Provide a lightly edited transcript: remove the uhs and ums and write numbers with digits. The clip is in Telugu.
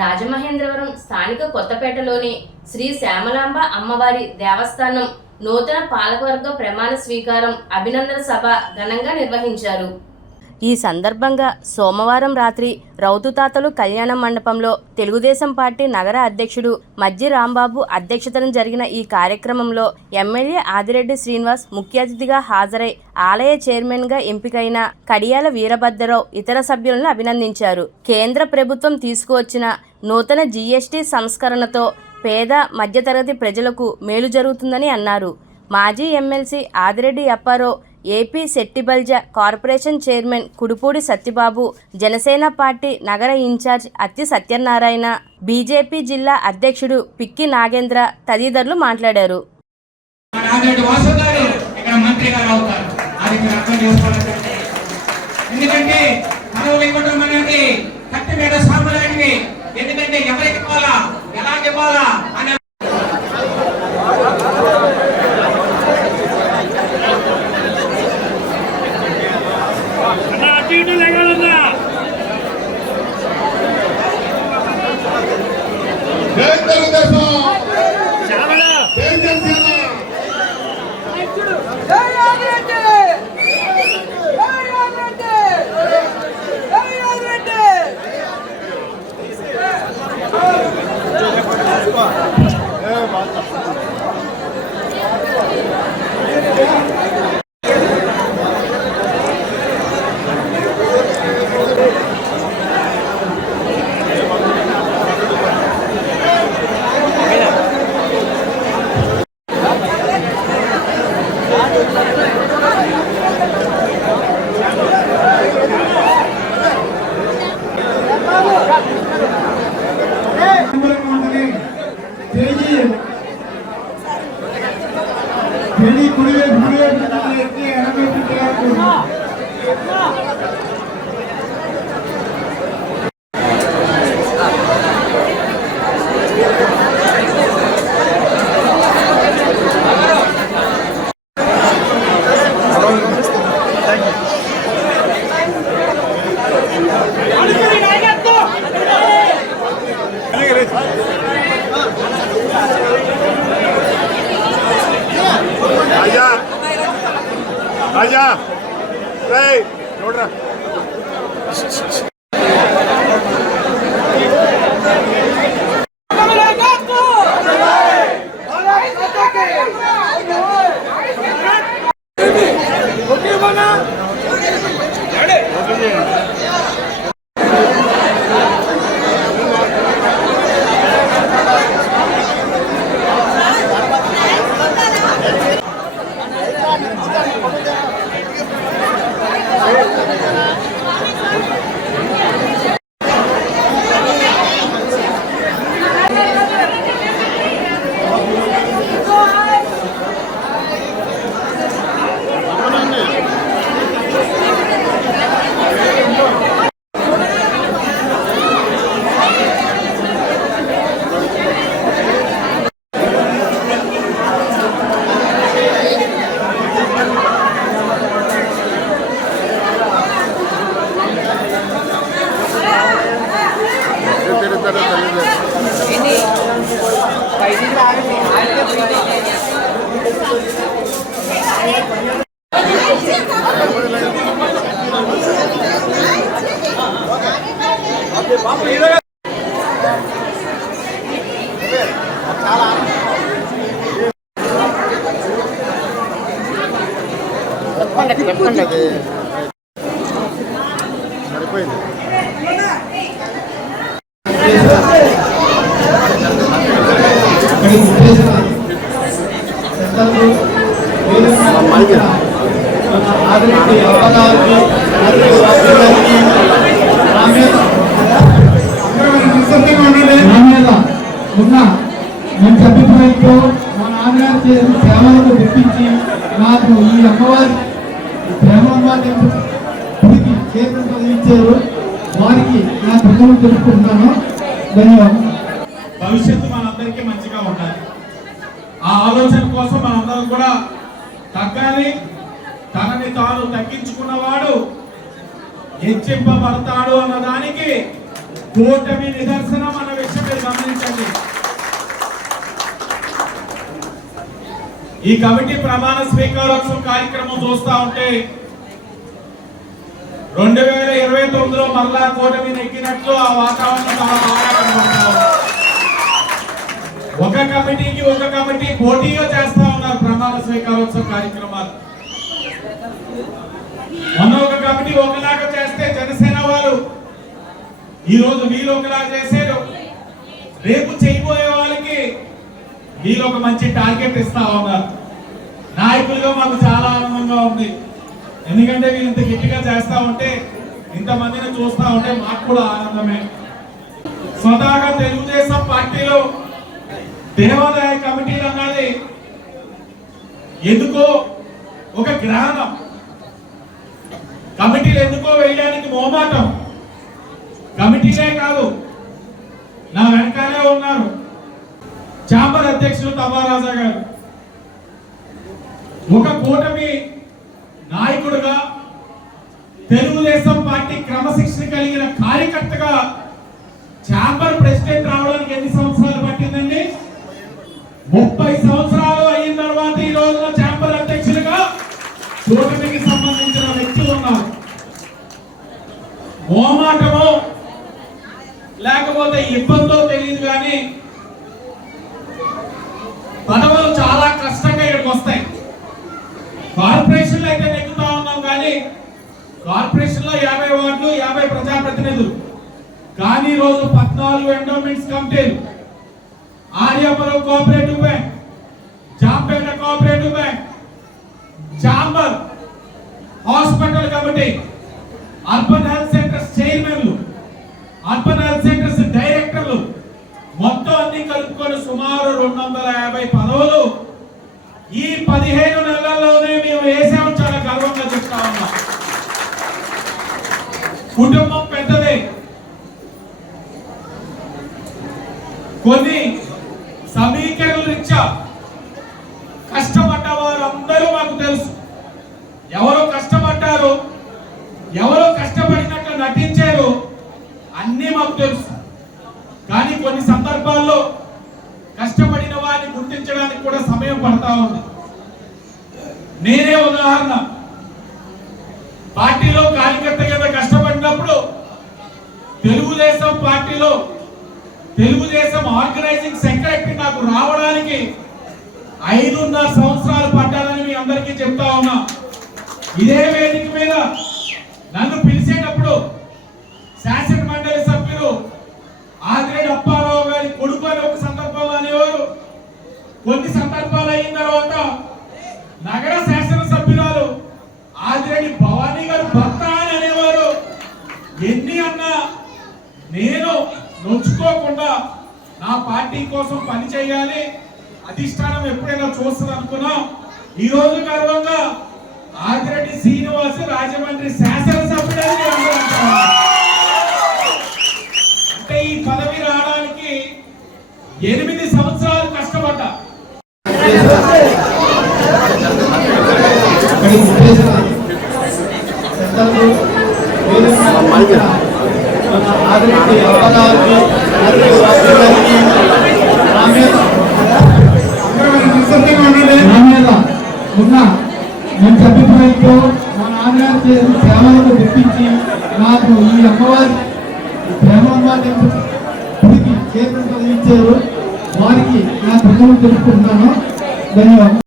రాజమహేంద్రవరం స్థానిక కొత్తపేటలోని శ్రీ శ్యామలాంబ అమ్మవారి దేవస్థానం నూతన పాలకవర్గ ప్రమాణ స్వీకారం అభినందన సభ ఘనంగా నిర్వహించారు. ఈ సందర్భంగా సోమవారం రాత్రి రౌతుతాతలు కళ్యాణ మండపంలో తెలుగుదేశం పార్టీ నగర అధ్యక్షుడు మజ్జి రాంబాబు అధ్యక్షతన జరిగిన ఈ కార్యక్రమంలో ఎమ్మెల్యే ఆదిరెడ్డి శ్రీనివాస్ ముఖ్య అతిథిగా హాజరై ఆలయ చైర్మన్గా ఎంపికైన కడియాల వీరభద్రరావు ఇతర సభ్యులను అభినందించారు. కేంద్ర ప్రభుత్వం తీసుకువచ్చిన నూతన జీఎస్టీ సంస్కరణతో పేద మధ్యతరగతి ప్రజలకు మేలు జరుగుతుందని అన్నారు. మాజీ MLC Adireddy Apparao, AP Settibalija corporation chairman Kudupudi Satyababu, Janasena party నగర ఇన్ఛార్జ్ అత్తి సత్యనారాయణ, బీజేపీ జిల్లా అధ్యక్షుడు పిక్కి నాగేంద్ర తదితరులు మాట్లాడారు. राजा रे नोड्रा సరిపోయింది. మంచి అభిప్రాయంతో మా నాన్నగారు చేసిన సేవలను గుర్తించి నాకు ఈ అమ్మవారి బ్రహ్మవారి గుడికి చైర్మన్ పదవి ఇచ్చారు. వారికి నా ధన్యవాదాలు తెలుపుకుంటున్నాను. ధన్యవాదాలు. భవిష్యత్తు మనందరికీ మంచిగా ఉండాలి. ఆ ఆలోచన కోసం మనందరం కూడా తగ్గాలి. తనని తాను తగ్గించుకున్నవాడు హెచ్చింపబడతాడు అన్నదానికి కూటమి నిదర్శనం. మన గమనించండి. ఈ కమిటీ ప్రమాణ స్వీకారోత్సవం కార్యక్రమం చూస్తా ఉంటే 2029లో మరలా కూటమి నెక్కినట్లు ఆ వాతావరణం చాలా బాగా కనబడుతుంది. ఒక కమిటీ పోటీగా చేస్తా ఉన్నారు ప్రమాణ స్వీకారోత్సవ కార్యక్రమాలు. మొన్న ఒక కమిటీ ఒకలాగా చేస్తే జనసేన వారు ఈ రోజు వీళ్ళు ఒకలాగా చేశారు. రేపు చేయబోయే వాళ్ళకి వీళ్ళు ఒక మంచి టార్గెట్ ఇస్తా ఉన్నారు. నాయకులుగా మాకు చాలా ఆనందంగా ఉంది. ఎందుకంటే వీళ్ళు ఇంత గట్టిగా చేస్తా ఉంటే, ఇంతమందిని చూస్తా ఉంటే మాకు కూడా ఆనందమే. స్వతహాగా తెలుగుదేశం పార్టీలో దేవాదాయ కమిటీలు అన్నది ఎందుకో ఒక గ్రహణం. కమిటీలు ఎందుకో వేయడానికి మోమాటం. కమిటీలే కాదు, నా వెనకాలే ఉన్నారు ఛాంబర్ అధ్యక్షులు తమ్మారాజా గారు. ఒక కూటమి నాయకుడుగా, తెలుగుదేశం పార్టీ క్రమశిక్షణ కలిగిన కార్యకర్తగా ఛాంబర్ ప్రెసిడెంట్ రావడానికి ఎన్ని సంవత్సరాలు పట్టిందండి? 30 సంవత్సరాలు అయిన తర్వాత ఈ రోజున ఛాంబర్ అధ్యక్షులుగా కూటమికి సంబంధించిన వ్యక్తి ఉన్నారు. మోమాటమో లేకపోతే ఇబ్బందో తెలియదు కానీ పదవులు చాలా కష్టంగా ఇక్కడికి వస్తాయి. కార్పొరేషన్లో అయితే నెగ్గుతా ఉన్నాం కానీ కార్పొరేషన్లో 50 వార్డులు, 50 ప్రజాప్రతినిధులు. కానీ రోజు 14 ఎండోమెంట్స్ కమిటీలు, Aryapuram cooperative bank, Jampeta cooperative bank, chamber, hospital committee, urban health centres చైర్మన్లు, అర్బన్ హెల్త్ సెంటర్స్ డైరెక్టర్లు, మొత్తం అన్ని కలుపుకొని సుమారు 250 పదవులు ఈ 15 నెలల్లోనే మేము వేసాము. చాలా గర్వంగా చెప్తా ఉన్నాం. కుటుంబం పెద్దదే. కొన్ని సమీకరణల రీత్యా కష్టపడ్డ వారందరూ మాకు తెలుసు. ఎవరో కష్టపడ్డారు, ఎవరో కష్టపడినట్లు నటించారు, అన్నీ మాకు తెలుసు. కానీ కొన్ని సందర్భాల్లో కష్టపడిన వారిని గుర్తించడానికి కూడా సమయం పడతా ఉంది. నేనే ఉదాహరణ. పార్టీలో కార్యకర్త కింద కష్టపడినప్పుడు తెలుగుదేశం పార్టీలో తెలుగుదేశం ఆర్గనైజింగ్ సెక్రటరీ నాకు రావడానికి 5.5 సంవత్సరాలు పడ్డాలని మీ అందరికీ చెప్తా ఉన్నా. ఇదే వేదిక మీద నన్ను పిలిచేటప్పుడు శాసన మండలి సభ్యులు ఆదిరెడ్డి అప్పారావు గారి కొడుకు అని ఒక సందర్భంలో అనేవారు. కొన్ని సందర్భాలు అయిన తర్వాత నగర శాసనసభ్యురాలు ఆదిరెడ్డి భవానీ గారు భర్త అని అనేవారు. ఎన్ని అన్నా నేను నొచ్చుకోకుండా నా పార్టీ కోసం పని చేయాలి, అధిష్టానం ఎప్పుడైనా చూస్తుంది అనుకున్నా. ఈ రోజు గర్వంగా ఆదిరెడ్డి శ్రీనివాస్ రాజమండ్రి శాసనసభ్యుడని అంటే ఈ పదవి రావడానికి 8 సంవత్సరాలు కష్టపడ్డా. ఉన్న మంచి అభిప్రాయంతో మా నాన్నగారు చేసిన సేవలను గుర్తించి నాకు ఈ అమ్మవారి ప్రేమమ్మ గుడికి చైర్మన్ పదవి ఇచ్చారు. వారికి నా ధన్యవాదాలు తెలుపుకుంటున్నాను. ధన్యవాదాలు.